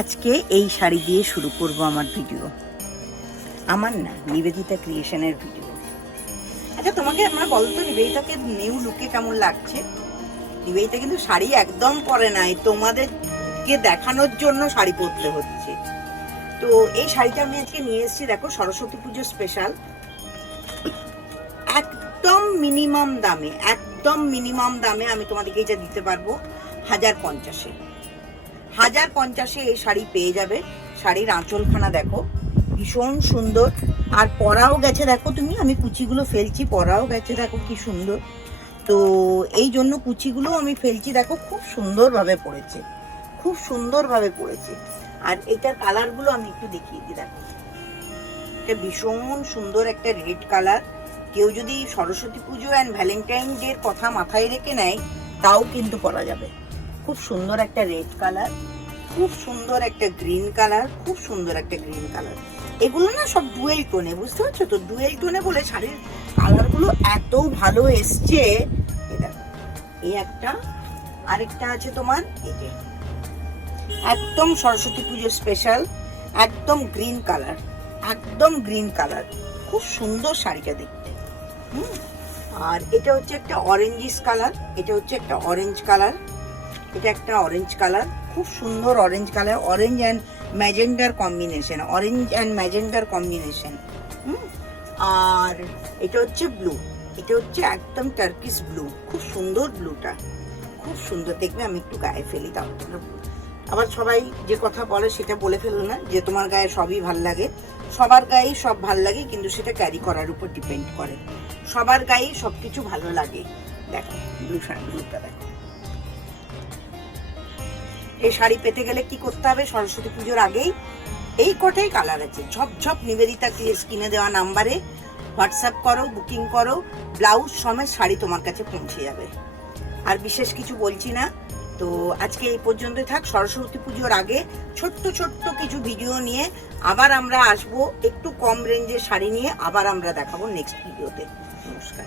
আজকে এই শাড়ি দিয়ে শুরু করব আমার ভিডিও, আমার না নিবেদিতা ক্রিয়েশনের ভিডিও। আচ্ছা তোমাকে আমরা বলতো নিবেদিতাকে নিউ লুকে কেমন লাগছে? নিবেদিতা কিন্তু শাড়ি একদম পরে নাই, তোমাদেরকে দেখানোর জন্য শাড়ি পরতে হচ্ছে। তো এই শাড়িটা আমি আজকে নিয়ে এসেছি, দেখো সরস্বতী পুজো স্পেশাল, একদম মিনিমাম দামে আমি তোমাদেরকে এটা দিতে পারবো 1050-এ। 1050-এ এই শাড়ি পেয়ে যাবে। শাড়ির আঁচলখানা দেখো ভীষণ সুন্দর, আর পরাও গেছে দেখো তুমি, আমি কুচিগুলো ফেলছি, পরাও গেছে দেখো কি সুন্দর। তো এই জন্য কুচিগুলো আমি ফেলছি, দেখো খুব সুন্দরভাবে পড়েছে, খুব সুন্দরভাবে পড়েছে। আর এটার কালারগুলো আমি একটু দেখিয়ে দিই, দেখো এটা ভীষণ সুন্দর একটা রেড কালার। কেউ যদি সরস্বতী পুজো অ্যান্ড ভ্যালেন্টাইন ডের কথা মাথায় রেখে নেয় তাও কিন্তু পরা যাবে। খুব সুন্দর একটা রেড কালার, খুব সুন্দর একটা গ্রিন কালার, খুব সুন্দর একটা গ্রিন কালার। এগুলো না সব ডুয়েল টোনে, বুঝতে পারছো তো? ডুয়েল টোনে বলে শাড়ির কালারগুলো এত ভালো এসছে। এই একটা, আরেকটা আছে তোমার এটা একদম সরস্বতী পুজো স্পেশাল, একদম গ্রিন কালার, একদম গ্রিন কালার, খুব সুন্দর শাড়িটা দেখতে। আর এটা হচ্ছে একটা অরেঞ্জিস কালার, এটা হচ্ছে একটা অরেঞ্জ কালার, এটা একটা অরেঞ্জ কালার, খুব সুন্দর orange colour, orange and magenta combination, orange and magenta combination. আর এটা হচ্ছে ব্লু, এটা হচ্ছে একদম টার্কিশ ব্লু, খুব সুন্দর ব্লুটা, খুব সুন্দর দেখবে। আমি একটু গায়ে ফেলি, তাহলে আবার সবাই যে কথা বলে সেটা বলে ফেলো না যে তোমার গায়ে সবই ভাল লাগে। সবার গায়েই সব ভাল লাগে, কিন্তু সেটা ক্যারি করার উপর ডিপেন্ড করে। সবার গায়েই সব কিছু ভালো লাগে। দেখো ব্লুটা দেখো। এই শাড়ি পেতে গেলে কি করতে হবে? সরস্বতী পুজোর আগেই এই কটাই কালার আছে, ঝপঝপ নিবেদিতা স্ক্রিনে দেওয়া নাম্বারে হোয়াটসঅ্যাপ করো, বুকিং করো, ব্লাউজ সমেত শাড়ি তোমার কাছে পৌঁছে যাবে। আর বিশেষ কিছু বলছি না। তো আজকে এই পর্যন্ত থাক। সরস্বতী পুজোর আগে ছোট্ট ছোট্ট কিছু ভিডিও নিয়ে আবার আমরা আসবো, একটু কম রেঞ্জের শাড়ি নিয়ে আবার আমরা দেখাবো নেক্সট ভিডিওতে। নমস্কার।